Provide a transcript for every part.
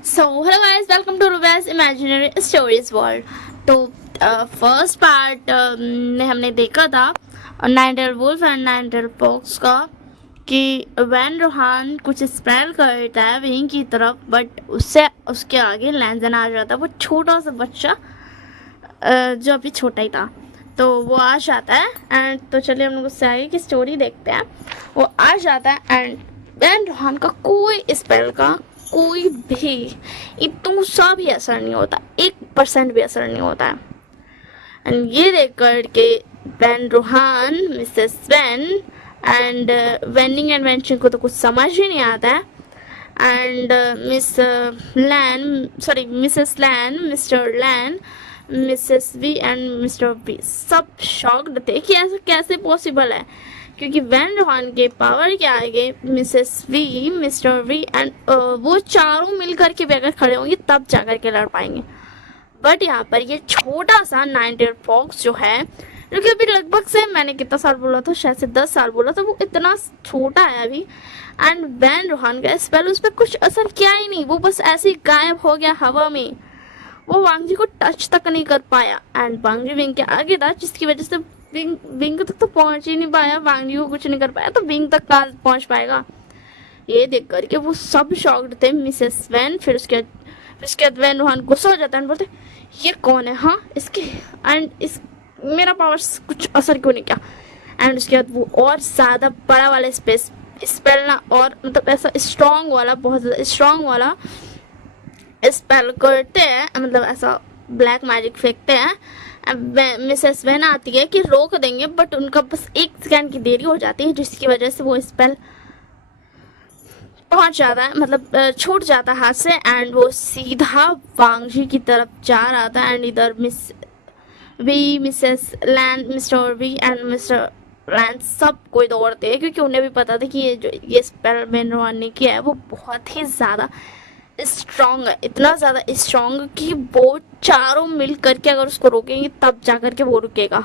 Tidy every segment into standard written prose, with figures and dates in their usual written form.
So hello guys, welcome to रूबेस imaginary stories world. तो first part में हमने देखा था nine tail wolf and nine tail fox का कि वैन रोहान कुछ स्पेल करता है विंग की तरफ, बट उससे उसके आगे लैंजन आ जाता है। वो छोटा सा बच्चा जो अभी छोटा ही था, तो वो आ जाता है। एंड तो चलिए हम लोग उससे आगे की स्टोरी देखते हैं। वो आ जाता है एंड वैन रोहान का कोई स्पेल का कोई भी इतना सा भी असर नहीं होता, 1% भी असर नहीं होता है। एंड ये देख कर के Van Rohan, Mrs Van and वेनिंग एंड वेंशिंग को तो कुछ समझ ही नहीं आता है। And Mrs Lan, Mr Lan, Mrs V and Mr B सब शॉक्ड थे कि ऐसा कैसे पॉसिबल है, क्योंकि वैन रोहान के पावर के आगे Mrs V, Mr V and वो चारों मिलकर के भी अगर खड़े होंगे तब जाकर के लड़ पाएंगे। बट यहाँ पर ये छोटा सा नाइनटेल फॉक्स जो है, जो कि अभी लगभग से मैंने कितना साल बोला था, शायद से 10 साल बोला था, वो इतना छोटा है अभी। एंड वैन रोहान का स्पेल उस पर कुछ असर किया ही नहीं, वो बस ऐसे ही गायब हो गया हवा में। वो वांगजी को टच तक नहीं कर पाया एंड वांगजी विंग के आगे था, जिसकी वजह से विंग तक तो पहुंच ही नहीं पाया। वांगजी को कुछ नहीं कर पाया तो विंग तक कहाँ पहुंच पाएगा। ये देख करके वो सब शॉक्ड थे, मिसेस वैन। फिर उसके बाद वैन रोहान गुस्सा हो जाता है, बोलते ये कौन है, हाँ इसके एंड इस मेरा पावर कुछ असर क्यों नहीं किया। एंड उसके बाद वो और ज़्यादा बड़ा वाला स्पेल ना, और मतलब ऐसा स्ट्रॉन्ग वाला, बहुत ज़्यादा स्ट्रॉन्ग वाला स्पेल करते हैं, मतलब ऐसा ब्लैक मैजिक फेंकते हैं। मिसेस वैन आती है कि रोक देंगे, बट उनका बस 1 सेकेंड की देरी हो जाती है, जिसकी वजह से वो स्पेल पहुंच जाता है, मतलब छूट जाता है हाथ से। एंड वो सीधा वांगजी की तरफ जा रहा था। एंड इधर Mrs Lan, Mr V and Mr Lan सब कोई दौड़ते हैं, क्योंकि उन्हें भी पता था कि ये स्पेल वैन रोहान ने किया है वो बहुत ही ज़्यादा स्ट्रॉन्ग है, इतना ज़्यादा स्ट्रॉन्ग कि वो चारों मिल करके अगर उसको रोकेंगे तब जा करके वो रुकेगा।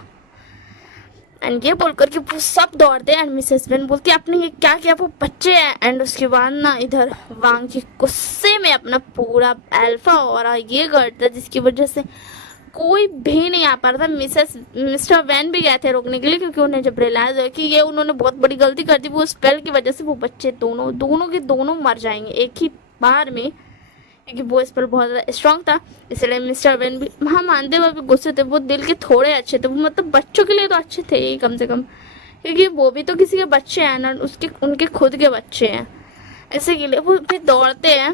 एंड ये बोल करके वो सब दौड़ते हैं। एंड मिसेस वेन बोलती है आपने ये क्या किया, वो बच्चे हैं। एंड उसके बाद ना इधर वांग जी गुस्से में अपना पूरा अल्फा और ये करता है, जिसकी वजह से कोई भी नहीं आ पा रहा था। मिस्टर वैन भी गए थे रोकने के लिए, क्योंकि उन्हें जब रियलाइज हुआ कि ये उन्होंने बहुत बड़ी गलती कर दी, वो स्पेल की वजह से वो बच्चे दोनों के दोनों मर जाएंगे एक ही बार में, क्योंकि वो स्पेल बहुत ज़्यादा स्ट्रॉन्ग था। इसलिए मिस्टर वेन भी, हाँ मानते हुए भी गुस्से थे, वो दिल के थोड़े अच्छे थे, वो मतलब बच्चों के लिए तो अच्छे थे ही कम से कम, क्योंकि वो भी तो किसी के बच्चे हैं ना, उनके खुद के बच्चे हैं, इसी के लिए वो भी दौड़ते हैं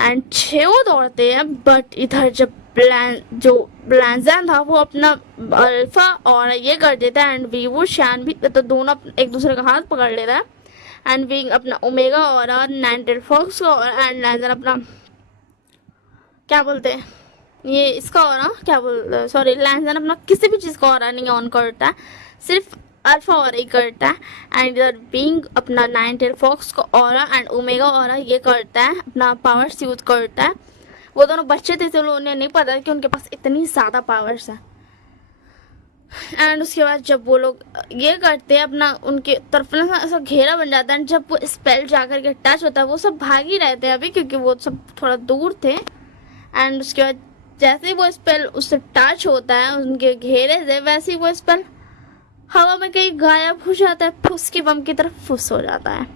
एंड छो दौड़ते हैं। बट इधर जब ब्लैंजन था वो अपना अल्फा और ये कर देता है, एंड वीवो शैन भी, तो दोनों एक दूसरे का हाथ पकड़ लेता है। एंड विंग अपना ओमेगा और नाइनटेल फॉक्स को, एंड लैंजर अपना क्या बोलते हैं ये इसका और क्या बोलते, सॉरी लैंजर अपना किसी भी चीज़ का और नहीं ऑन करता है, सिर्फ अल्फा और ही करता है। एंड इधर विंग अपना नाइनटेल फॉक्स को और एंड ओमेगा और ये करता है, अपना पावर्स यूज करता है। वो दोनों बच्चे थे तो उन्हें नहीं पता कि उनके पास इतनी ज़्यादा पावर्स हैं। एंड उसके बाद जब वो लोग ये करते हैं अपना, उनके तरफ ना ऐसा घेरा बन जाता है। जब वो स्पेल जाकर के टच होता है, वो सब भाग ही रहते हैं अभी, क्योंकि वो सब थोड़ा दूर थे। एंड उसके बाद जैसे ही वो स्पेल उससे टच होता है उनके घेरे से, वैसे ही वो स्पेल हवा में कहीं गायब हो जाता है, फुस की बम की तरफ फुस हो जाता है।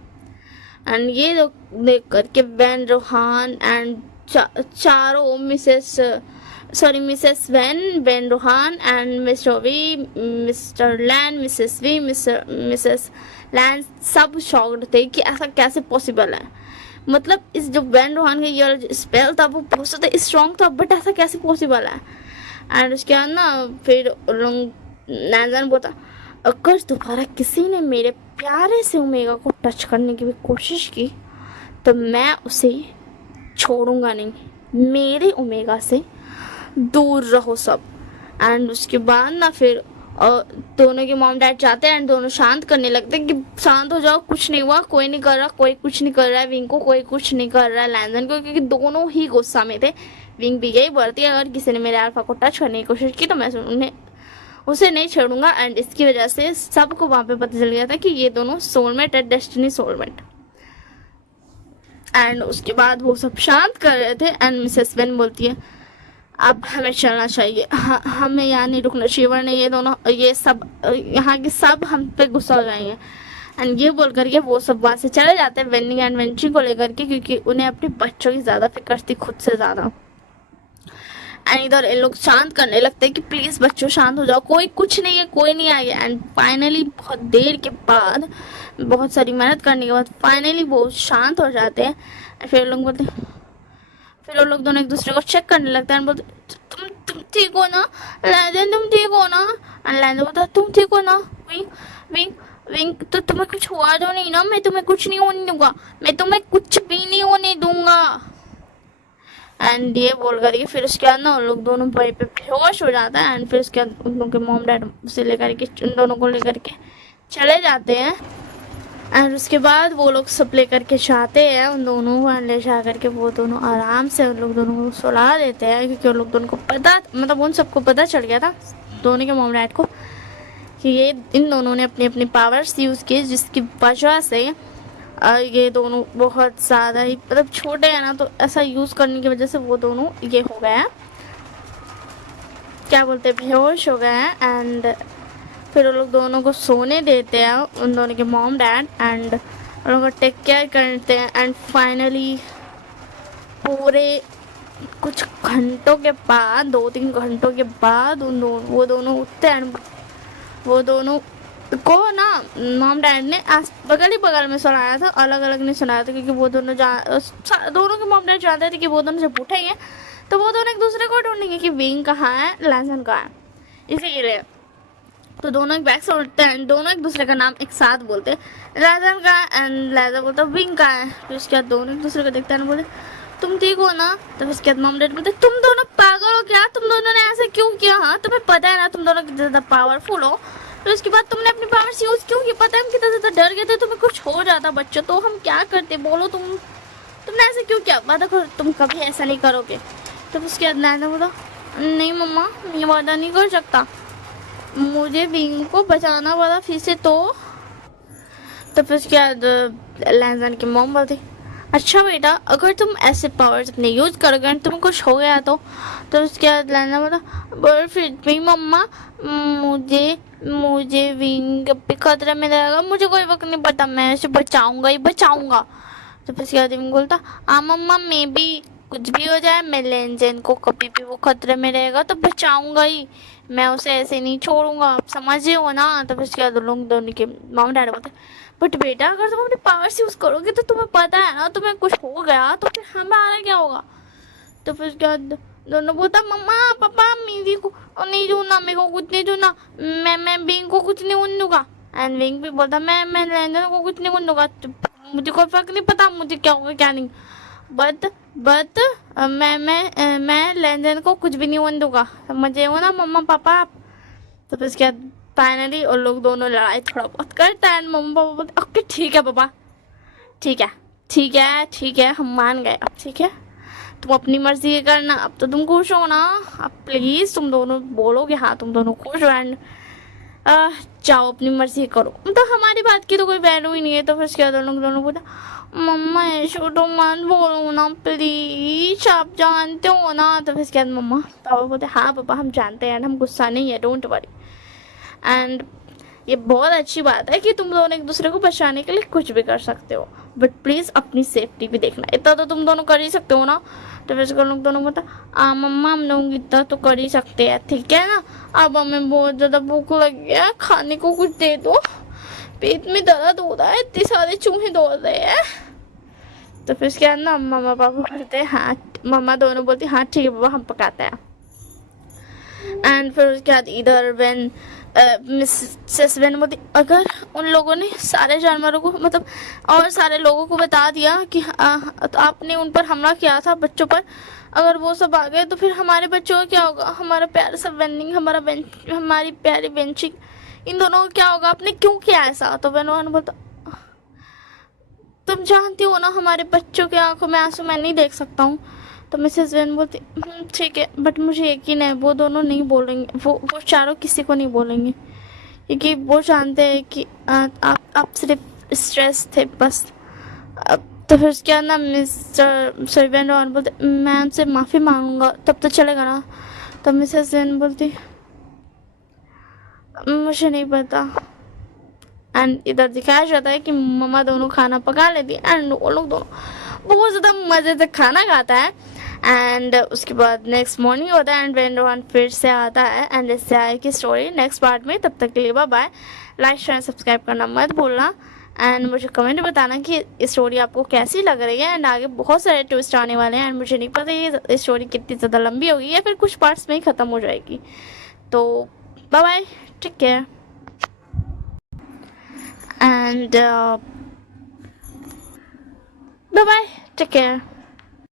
एंड ये लोग देख करके वैन रोहान एंड चारों Mrs Van Rohan and Mr V, Mr Lan, Mrs V, Mrs Lan सब शॉक्ड थे कि ऐसा कैसे पॉसिबल है। मतलब इस जो वैन रोहान का ये स्पेल था वो बहुत ज़्यादा स्ट्रॉन्ग था, बट ऐसा कैसे पॉसिबल है। एंड उसके बाद ना फिर लैंजन बोलता, अगर दोबारा किसी ने मेरे प्यारे से ओमेगा को टच करने की भी कोशिश की तो मैं उसे छोड़ूंगा नहीं, मेरे ओमेगा से दूर रहो सब। एंड उसके बाद ना फिर दोनों के मॉम डैड जाते हैं एंड दोनों शांत करने लगते हैं कि शांत हो जाओ, कुछ नहीं हुआ, कोई नहीं कर रहा, कोई कुछ नहीं कर रहा है, विंग को कोई कुछ नहीं कर रहा है, लैंजन को, क्योंकि दोनों ही गुस्सा में थे। विंग भी यही बोलती है अगर किसी ने मेरे अल्फा को टच करने की कोशिश की तो मैं उसे नहीं छोड़ूंगा। एंड इसकी वजह से सबको वहाँ पे पता चल गया था कि ये दोनों सोलमेट है, डेस्टिनी सोलमेट। एंड उसके बाद वो सब शांत कर रहे थे एंड मिसेस वेन बोलती है अब हमें चलना चाहिए, हमें यहाँ नहीं रुकना चाहिए वरना ये दोनों ये सब यहाँ के सब हम पे गुस्सा हो जाएंगे। एंड ये बोल करके वो सब वहाँ से चले जाते हैं वेन्नी एंड वेंची को लेकर के, क्योंकि उन्हें अपने बच्चों की ज़्यादा फिक्र थी खुद से ज़्यादा। एंड इधर इन लोग शांत करने लगते हैं कि प्लीज़ बच्चों शांत हो जाओ, कोई कुछ नहीं है, कोई नहीं आएगा। एंड फाइनली बहुत देर के बाद, बहुत सारी मेहनत करने के बाद फाइनली वो शांत हो जाते हैं। फिर लोग बोलते फिर वो लोग दोनों एक दूसरे को चेक करने लगते हैं। बोलते तुम ठीक हो ना लैंडन, तुम ठीक हो ना? एंड लैंडन बोलता तुम ठीक हो ना विंग विंग विंग, तो तुम्हें कुछ हुआ तो नहीं ना? मैं तुम्हें कुछ नहीं होने दूंगा, मैं तुम्हें कुछ भी नहीं होने दूंगा। एंड ये बोल करके फिर उसके बाद ना उन लोग दोनों वहीं पे बेहोश हो जाता है। एंड फिर उसके बाद उन लोगों के मॉम डैड उसे लेकर के उन दोनों को लेकर के चले जाते हैं। एंड उसके बाद वो लोग सब लेकर के जाते हैं उन दोनों को, ले जा करके वो दोनों आराम से उन लोग दोनों को सुला देते हैं, क्योंकि उन लोग दोनों को पता, मतलब उन सबको पता चल गया था दोनों के मॉम डैड को कि ये इन दोनों ने अपनी अपनी पावर्स यूज़ की, जिसकी वजह से ये दोनों बहुत ज़्यादा ही मतलब छोटे हैं ना, तो ऐसा यूज़ करने की वजह से वो दोनों ये हो गए हैं, क्या बोलते हैं, बेहोश हो गए हैं। एंड फिर वो लोग दोनों को सोने देते हैं उन दोनों के मॉम डैड, एंड उन लोगों को टेक केयर करते हैं। एंड फाइनली पूरे कुछ घंटों के बाद, 2-3 घंटों के बाद वो दोनों उठते हैं। वो दोनों को ना मॉम डैड ने बगल ही बगल में सुनाया था, अलग अलग नहीं सुनाया था, क्योंकि वो दोनों दोनों के मॉम डैड जानते थे कि वो दोनों जब उठेंगे तो वो दोनों एक दूसरे को ढूंढेंगे कि विंग कहाँ है, लैंसन कहाँ है, इसीलिए तो दोनों एक बैग से उठते हैं, दोनों एक दूसरे का नाम एक साथ बोलते हैं, लैंसन कहाँ है, एंड लैंसन बोलता है विंग कहाँ है। फिर उसके बाद दोनों एक दूसरे को देखते हैं, बोले तुम ठीक हो ना? तब इसके बाद मॉम डैड बोलते तुम दोनों पागल हो क्या, तुम दोनों ने ऐसे क्यों किया? हाँ तुम्हें पता है ना तुम दोनों कितने ज़्यादा पावरफुल हो, तो उसके बाद तुमने अपनी पावर्स यूज़ क्यों की? पता है हम कितना ज़्यादा डर गए थे, तुम्हें कुछ हो जाता बच्चों तो हम क्या करते, बोलो तुमने ऐसे क्यों किया? वादा करो तुम कभी ऐसा नहीं करोगे। तब उसके बाद लैंडन बोला नहीं मम्मा मैं वादा नहीं कर सकता, मुझे विंग को बचाना पड़ा फिर से। तो फिर उसके बाद लैंडन की मॉम बोलती अच्छा बेटा अगर तुम ऐसे पावर्स अपने यूज़ करोगे और तुम्हें कुछ हो गया तो उसके बाद लैंडन बोला पर फिर भी मम्मा मुझे विंग पे खतरे में रहेगा, मुझे कोई वक्त नहीं पता, मैं इसे बचाऊंगा ही बचाऊंगा। तो फिर उसके बाद विंग बोलता हाँ मम्मा मैं भी कुछ भी हो जाए मैं लैंडन को कभी भी वो खतरे में रहेगा तो बचाऊंगा ही, मैं उसे ऐसे नहीं छोड़ूंगा, आप समझे हो ना? तो फिर उसके बाद लोग दोनों के मॉम डैड बोलते बट बेटा अगर तुम अपने पावर्स यूज़ करोगे तो तुम्हें पता है ना तुम्हें कुछ हो गया तो फिर हमारा क्या होगा? तो फिर उसके बाद दोनों बोलता मम्मा पापा मेरी को नहीं दूंगा, मेरे को कुछ नहीं दूंगा, मैं विंग को कुछ नहीं उन दूंगा। एंड विंग भी बोलता मैं लैंडन को कुछ नहीं उन दूंगा, मुझे कोई फर्क नहीं पता मुझे क्या होगा क्या नहीं, बट मैं लैंडन को कुछ भी नहीं उन दूंगा, समझे हो ना मम्मा पापा आप? तो फिर उसके बाद फाइनली और लोग दोनों लड़ाई थोड़ा बहुत करता है। मम्मा पापा बोलते ओके ठीक है पापा, ठीक है हम मान गए, अब ठीक है तुम अपनी मर्जी करना, अब तो तुम खुश हो ना, अब प्लीज़ तुम दोनों बोलोगे हाँ तुम दोनों खुश हो एंड जाओ अपनी मर्जी करो, मतलब हमारी बात की तो कोई वैल्यू ही नहीं है। तो फिर उसके बाद दोनों बोला मम्मा ऐसे तो मत बोलो ना प्लीज, आप जानते हो ना। तो फिर उसके बाद मम्मा पापा बोलते हाँ पापा हम जानते हैं, हम गुस्सा नहीं है, डोंट वरी। एंड ये बहुत अच्छी बात है कि तुम दोनों एक दूसरे को बचाने के लिए कुछ भी कर सकते हो, बट प्लीज़ अपनी सेफ्टी भी देखना, इतना तो तुम दोनों कर ही सकते हो ना। तो फिर लोग दोनों बोलता मम्मा हम लोग इतना तो कर ही सकते हैं, ठीक है ना? अब हमें बहुत ज़्यादा भूख लगी है, खाने को कुछ दे दो, पेट में दर्द हो रहा है, इतने सारे चूहे दौड़ रहे हैं। तो फिर उसके बाद ना मम्मा पापा बोलते हैं हाँ, मम्मा दोनों बोलती हाँ ठीक है पापा हम पकाते हैं। एंड फिर उसके बाद इधर वेन मिसेस वेन बोलती अगर उन लोगों ने सारे जानवरों को मतलब और सारे लोगों को बता दिया कि तो आपने उन पर हमला किया था बच्चों पर, अगर वो सब आ गए तो फिर हमारे बच्चों का क्या होगा, हमारा प्यारा सा वेनिंग, हमारी प्यारी बेंचिंग, इन दोनों को क्या होगा, आपने क्यों किया ऐसा? तो वेन बोलता तुम जानती हो ना हमारे बच्चों के आंखों में आंसू मैं नहीं देख सकता हूँ। तो मिसेस वेन बोलती ठीक है बट मुझे यकीन है वो दोनों नहीं बोलेंगे, वो चारों किसी को नहीं बोलेंगे, क्योंकि वो जानते हैं कि आप सिर्फ स्ट्रेस थे बस, तो फिर उसके बाद ना मिस्टर सविन रोहन बोलते मैं आपसे माफ़ी मांगूंगा तब तो चलेगा ना। तब मिसेस जैन बोलती मुझे नहीं पता। एंड इधर दिखाया जाता है कि मम्मा दोनों खाना पका लेती है एंड वो लोग दोनों बहुत ज़्यादा मज़े से खाना खाता है। एंड उसके बाद नेक्स्ट मॉर्निंग होता है एंड वेन रोहन फिर से आता है एंड इससे आएगी स्टोरी नेक्स्ट पार्ट में। तब तक के लिए bye bye. Like share subscribe करना मत भूलना एंड मुझे कमेंट में बताना कि स्टोरी आपको कैसी लग रही है। एंड आगे बहुत सारे ट्विस्ट आने वाले हैं एंड मुझे नहीं पता ये स्टोरी कितनी ज़्यादा लंबी होगी या फिर कुछ पार्ट्स में ही ख़त्म हो जाएगी। तो bye bye, take care and bye bye, take care.